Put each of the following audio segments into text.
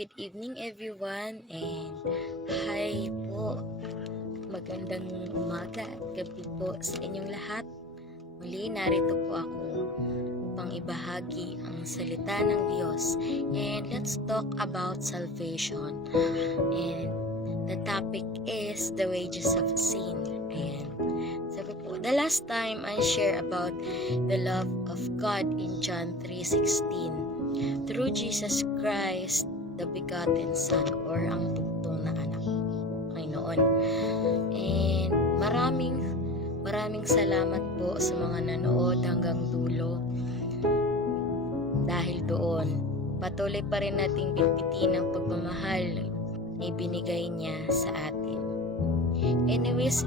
good evening everyone and hi po. Magandang umaga at gabi po sa inyong lahat. Muli narito po ako upang ibahagi ang salita ng Diyos. And let's talk about salvation. And the topic is the wages of sin. And sabi po, the last time I share about the love of God in John 3:16. Through Jesus Christ, the begotten Son, or ang bugtong na anak, Panginoon. And maraming salamat po sa mga nanood hanggang dulo. Dahil doon, patuloy pa rin nating bitbitin ang pagmamahal na ibinigay niya sa atin. Anyways,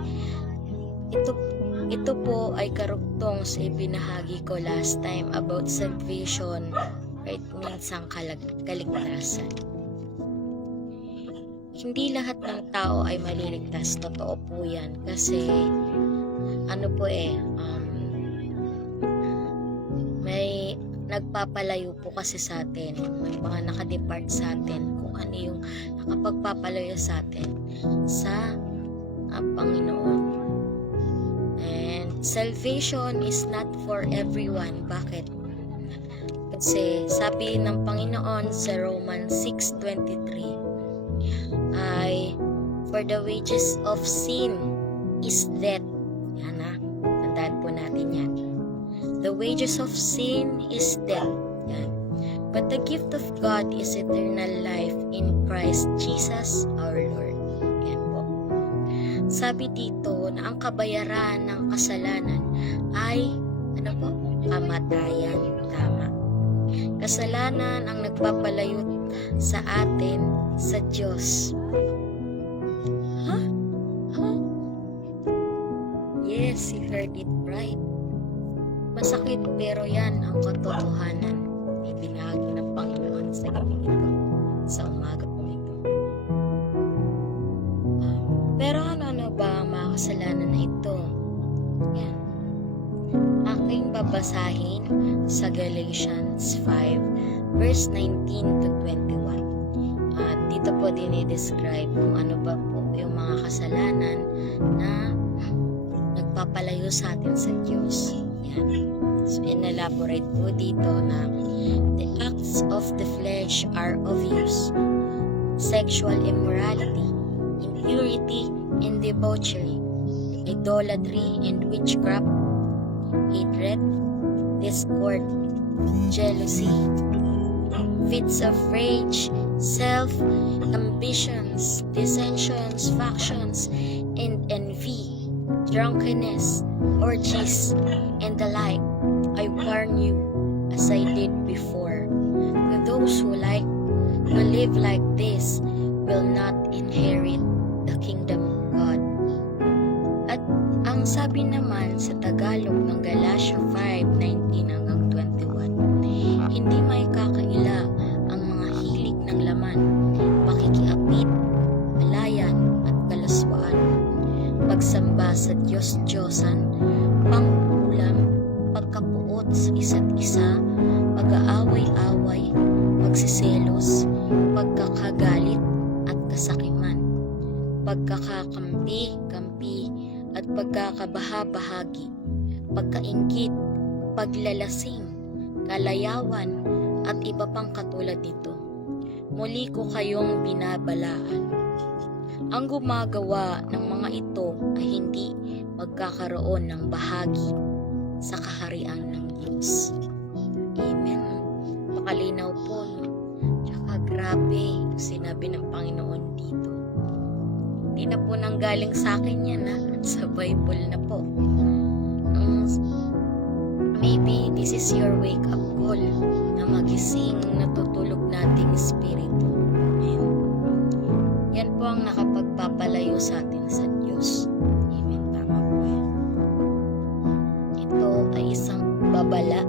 ito po ay karugtong sa ibinahagi ko last time about salvation. It means ang kaligtasan. Hindi lahat ng tao ay maliligtas. Totoo po yan. Kasi, may nagpapalayo po kasi sa atin. May mga nakadepart sa atin. Kung ano yung nakapagpapalayo sa atin sa Panginoon. And salvation is not for everyone. Bakit? Kasi sabi ng Panginoon sa Romans 6:23 ay for the wages of sin is death. Yan na, tandaan po natin yan. The wages of sin is death. Yan. But the gift of God is eternal life in Christ Jesus our Lord. Yan po. Sabi dito na ang kabayaran ng kasalanan ay kamatayan. Tama. Kasalanan ang nagpapalayo sa atin sa Diyos. Yes, you heard it right. Masakit pero yan ang katotohanan. Ibinahagi ng Panginoon sa gabi ito, sa umaga po ito. Pero ano ba ang mga kasalanan na ito? Yan. Aking babasahin sa Galatians 5 verse 19 to 21. At dito po dinidescribe kung ano ba po yung mga kasalanan na nagpapalayo sa atin sa Diyos. Yan. So inelaborate po dito na the acts of the flesh are obvious: sexual immorality, impurity and debauchery, idolatry and witchcraft, hatred, discord, jealousy, fits of rage, self-ambitions, dissensions, factions, and envy, drunkenness, orgies, and the like. I warn you, as I did before, that those who live like this will not inherit the kingdom of God. At ang sabi naman sa Tagalog ng Galatia 5:19 hanggang 21, hindi may kakaila ang mga hilig ng laman, pakikiapit, alayan at kalaswaan, pagsamba sa Diyos-Diyosan, pangkulam, pagkapuot sa isa't isa, pag-aaway-away, pagsiselos, pagkakagalit at kasakiman, pagkakakampi-kampi at pagkakabaha-bahagi, pagkainggit, paglalasing, kalayawan at iba pang katulad nito. Muli ko kayong binabalaan. Ang gumagawa ng mga ito ay hindi magkakaroon ng bahagi sa kaharian ng Diyos. Amen. Makalinaw po, no? Tsaka grabe yung sinabi ng Panginoon dito. Hindi na po nanggaling sa akin yan, sa Bible na po. Maybe this is your wake-up call na magising natutulog nating espiritu. Amen. Yan po ang nakapagpapalayo sa atin sa Diyos. Amen. Tama po yan. Ito ay isang babala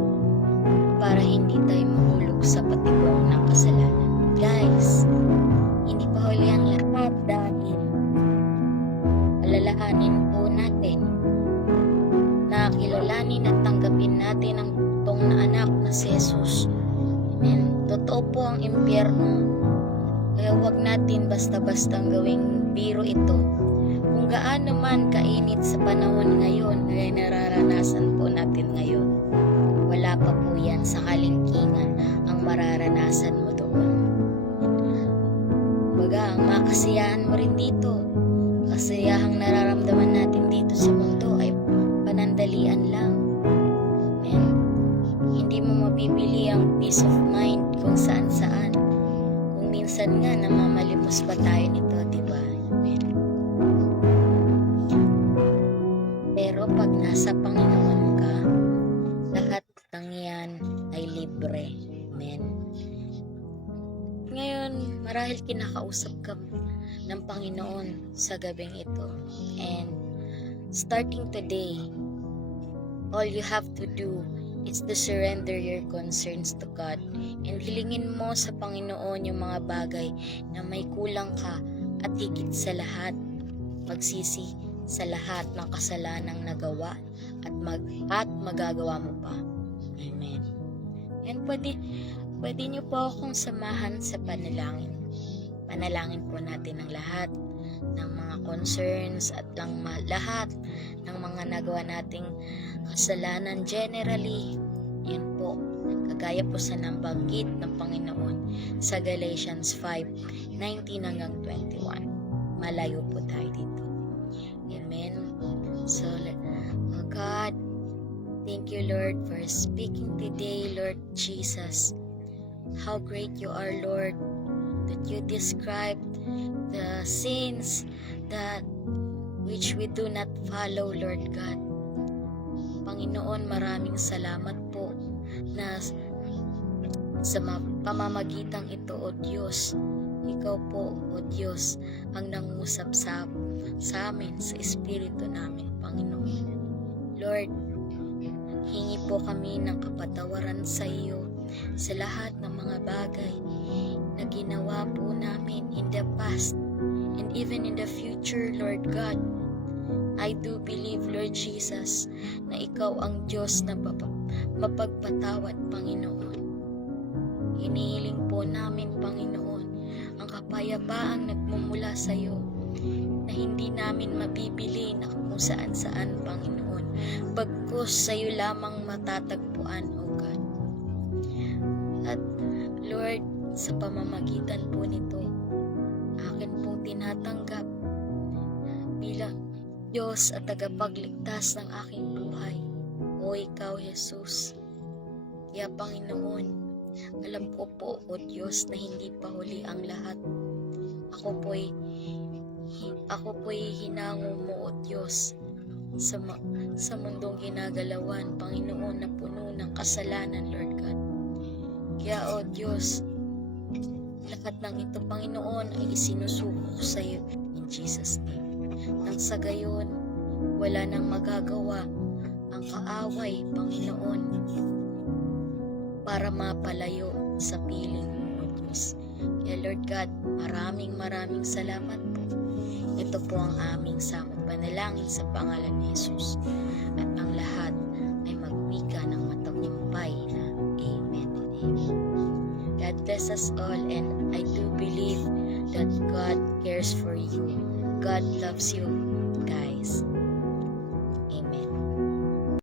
para hindi tayo mahulog sa patibong ng kasalanan. Guys, hindi pa huli ang lahat dahil alalahanin po natin na kilalanin at tanggapin natin ang bugtong na anak na si Jesus. Amen. Totoo po ang impyerno Kaya huwag natin basta-bastang gawing biro ito. Kung gaano man kainit sa panahon ngayon na nararanasan po natin ngayon, wala pa po yan sa kalingkingan ang mararanasan mo doon. Baga, ang makasiyahan mo rin dito, kasiyahang nararamdaman natin dito sa mundo ay panandalian lang. And hindi mo mabibili ang peace of mind kung saan-saan. Kung minsan nga namamalimos pa tayo nito, diba? Amen. Pero pag nasa Panginoon ka, lahat ng yan ay libre. Amen. Ngayon, marahil kinakausap ka ng Panginoon sa gabing ito. And starting today, all you have to do is to surrender your concerns to God and hilingin mo sa Panginoon yung mga bagay na may kulang ka at higit sa lahat, magsisi sa lahat ng kasalanang nagawa at magagawa mo pa. Amen. And pwede niyo po akong samahan sa panalangin. Panalangin po natin ang lahat ng mga concerns at lahat ng mga nagawa nating kasalanan generally. Yan po, kagaya po sa nabanggit ng Panginoon sa Galatians 5:19 hanggang 21. Malayo po tayo dito. Amen. So, oh God, thank you, Lord, for speaking today, Lord Jesus. How great you are, Lord, that you describe the sins that which we do not follow, Lord God. Panginoon, maraming salamat po na sa pamamagitang ito, O Diyos, Ikaw po, O Diyos, ang nangusap sa amin, sa Espiritu namin, Panginoon. Lord, hingi po kami ng kapatawaran sa iyo sa lahat ng mga bagay na ginawa po namin in the past and even in the future, Lord God. I do believe, Lord Jesus, na Ikaw ang Diyos na mapagpatawad, Panginoon. Hinihiling po namin, Panginoon, ang kapayapaang nagmumula sa iyo na hindi namin mabibili na kung saan-saan, Panginoon, bagkus sa iyo lamang matatagpuan, O God. At Lord, sa pamamagitan po nito, akin pong tinatanggap bilang Diyos at tagapagligtas ng aking buhay. O Ikaw, Jesus. Kaya Panginoon, alam ko po, O Diyos, na hindi pa huli ang lahat. Ako po'y hinango mo, O Diyos, sa mundong ginagalawan, Panginoon, na puno ng kasalanan, Lord God. Kaya, O Diyos, lahat ng ito, Panginoon, ay isinusuko ko sa iyo in Jesus' name. Nang sa gayon, wala nang magagawa ang kaaway, Panginoon, para mapalayo sa piling mo, O Diyos. Kaya Lord God, maraming salamat po. Ito po ang aming samot panalangin sa pangalan ni Jesus. At ang lahat ay magwika ng matagumpay na Amen and Amen. God bless us all, and I do believe that God cares for you. God loves you.